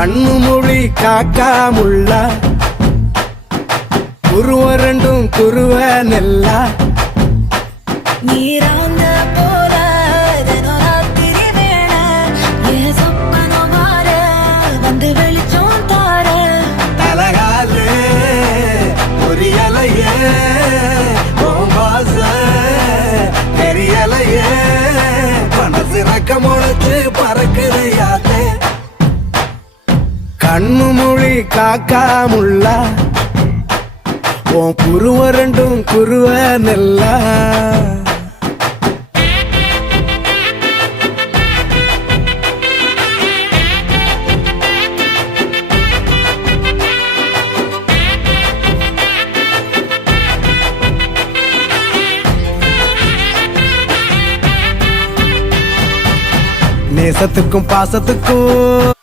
கண்ணு மொழி காக்காமுள்ள குருவ ரெண்டும் குருவ நெல்லா நீராங்க போல ராத்திரி வேள என் சொப்பனம் மாற வந்து வெளிச்சம் தார தலகாலே பொரியலையே ஓம்பாச தெரியலையே மனசு ரக்க முளைச்சு பறக்குதையாத்தே கண்ணு மொழி காக்காமுள்ள உன் குருவ ரெண்டும் குருவ நெல்லா நேசத்துக்கும் பாசத்துக்கும்